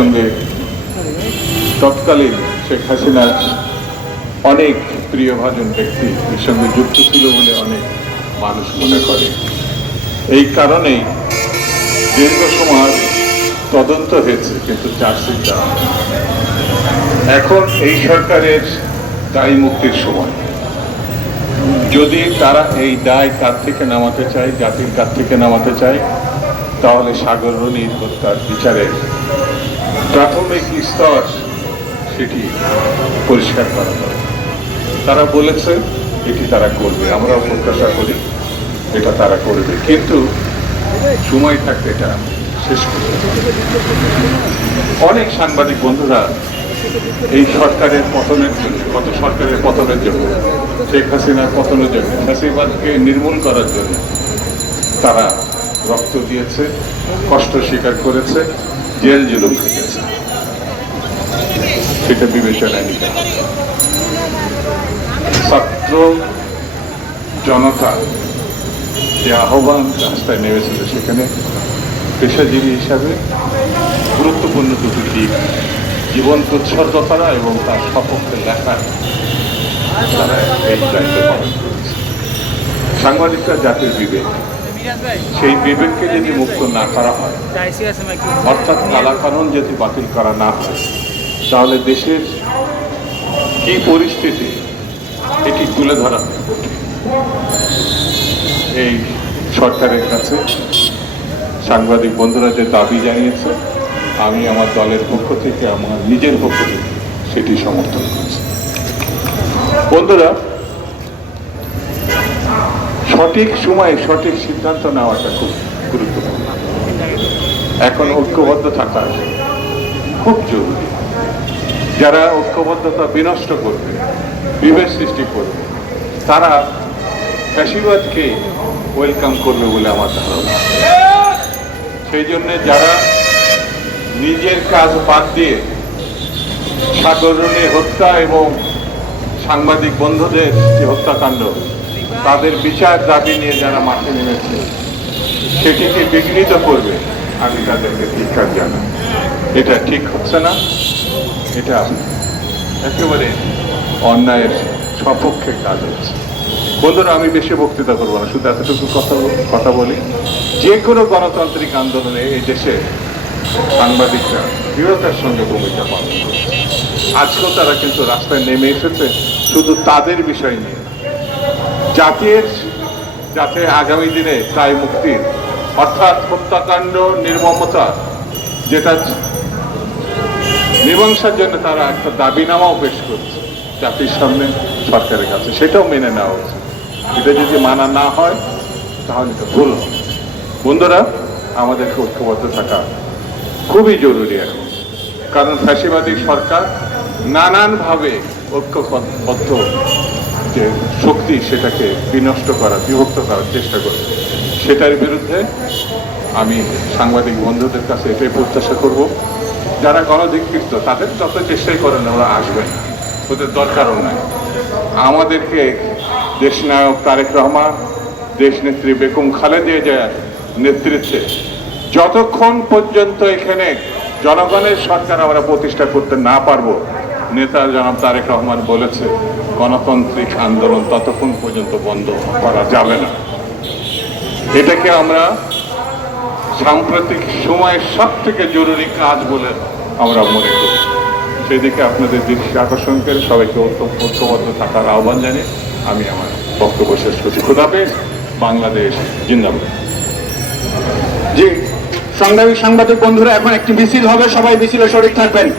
সঙ্গে তৎকালীন শেখ হাসিনার অনেক প্রিয়ভাজন ব্যক্তি এর সঙ্গে যুক্ত ছিল বলে অনেক মানুষ মনে করে। এই কারণেই দীর্ঘ সময় তদন্ত হয়েছে, কিন্তু চার্জশিট দেওয়া এখন এই সরকারের দায়ী মুক্তির সময়। যদি তারা এই দায় কার থেকে নামাতে চায়, জাতির কার থেকে নামাতে চায়, তাহলে সাগর রনির হত্যার বিচারের প্রাথমিক স্তর সেটি পরিষ্কার করা দরকার তারা বলেছে, এটি তারা করবে। আমরাও প্রত্যাশা করি এটা তারা করবে। কিন্তু সময় থাকতে এটা শেষ করবে অনেক সাংবাদিক বন্ধুরা এই সরকারের পতনের জন্য, গত সরকারের পতনের জন্য, শেখ হাসিনার পতনের জন্য, ফ্যাসিবাদকে নির্মূল করার জন্য তারা রক্ত দিয়েছে, কষ্ট স্বীকার করেছে। জেল জুলুম খেটেছে সেটা বিবেচনায় নিতে ছাত্র জনতা যে আহ্বান রাস্তায় নেমেছিল সেখানে পেশাজীবী হিসাবে গুরুত্বপূর্ণ দুটি দিক জীবন উৎসর্গ করা এবং তার সপক্ষে লেখা তারা এই দায়িত্ব পালন করেছে। সাংবাদিকরা জাতির বিবেক সেই বিবেককে যদি মুক্ত না করা হয় অর্থাৎ কালা কানুন যদি বাতিল করা না হয় তাহলে দেশের কি পরিস্থিতি এটি তুলে ধরা এই সরকারের কাছে সাংবাদিক বন্ধুরা যে দাবি জানিয়েছে আমি আমার দলের পক্ষ থেকে আমার নিজের পক্ষ থেকে সেটি সমর্থন করছি। বন্ধুরা সঠিক সময়ে সঠিক সিদ্ধান্ত নেওয়াটা খুব গুরুত্বপূর্ণ। এখন ঐক্যবদ্ধ থাকা খুব জরুরি। যারা ঐক্যবদ্ধতা বিনষ্ট করবে, বিভেদ সৃষ্টি করবে, তারা ফ্যাসিবাদকে ওয়েলকাম করবে বলে আমার ধারণা। সেই জন্যে যারা নিজের কাজ বাদ দিয়ে সাগরণী হত্যা এবং সাংবাদিক বন্ধুদের যে হত্যাকাণ্ড তাদের বিচার দাবি নিয়ে যারা মাঠে নেমেছে সেটিকে বিঘ্নিত করবে? আমি তাদেরকে ধিক্ষার জানাই। এটা ঠিক হচ্ছে না? এটা একেবারে অন্যায়ের সপক্ষে কাজ হচ্ছে। বন্ধুরা, আমি বেশি বক্তৃতা করব না, শুধু এতটুকু কথা কথা বলি। যে কোনো গণতান্ত্রিক আন্দোলনে এই দেশে সাংবাদিকরা দৃঢ়তার সঙ্গে ভূমিকা পালন করছে। আজকেও তারা কিন্তু রাস্তায় নেমে এসেছে, শুধু তাদের বিষয় নিয়ে। জাতির, যাতে আগামী দিনে তাই মুক্তির অর্থাৎ হত্যাকাণ্ড নির্মমতা, যেটা মীমাংসার জন্য তারা একটা দাবিনামাও পেশ করছে জাতির সামনে, সরকারের কাছে। সেটাও মেনে নেওয়া উচিত। এটা যদি মানা না হয়, তাহলে তো ভুল। বন্ধুরা, আমাদেরকে ঐক্যবদ্ধ থাকা খুবই জরুরি এখন। কারণ ফ্যাসিবাদী সরকার নানানভাবে ঐক্যবদ্ধ। যে শক্তি সেটাকে বিনষ্ট করা, বিভক্ত করার চেষ্টা করছে সেটার বিরুদ্ধে আমি সাংবাদিক বন্ধুদের কাছে এটাই প্রত্যাশা করব। যারা গণধিকৃত তাদের যত চেষ্টাই করেন ওরা আসবেন। ওদের দরকারও নাই। আমাদেরকে দেশনায়ক তারেক রহমান দেশনেত্রী বেগম খালেদা জিয়ার নেতৃত্বে যতক্ষণ পর্যন্ত এখানে জনগণের সরকার আমরা প্রতিষ্ঠা করতে না পারব নেতা জনাব তারেক রহমান বলেছে, গণতান্ত্রিক আন্দোলন ততক্ষণ পর্যন্ত বন্ধ করা যাবে না। এটাকে আমরা সাম্প্রতিক সময়ের সব থেকে জরুরি কাজ বলে আমরা মনে করি। সেদিকে আপনাদের দৃষ্টি আকর্ষণ করে সবাইকে ঐক্য- ঐক্যবদ্ধ থাকার আহ্বান জানিয়ে আমি আমার বক্তব্য শেষ করছি। খুদাফেজ বাংলাদেশ জিন্দাবাদ। জি সংগ্রামী সাংবাদিক বন্ধুরা, এখন একটি মিছিল হবে, সবাই মিছিলে শরীর থাকবেন।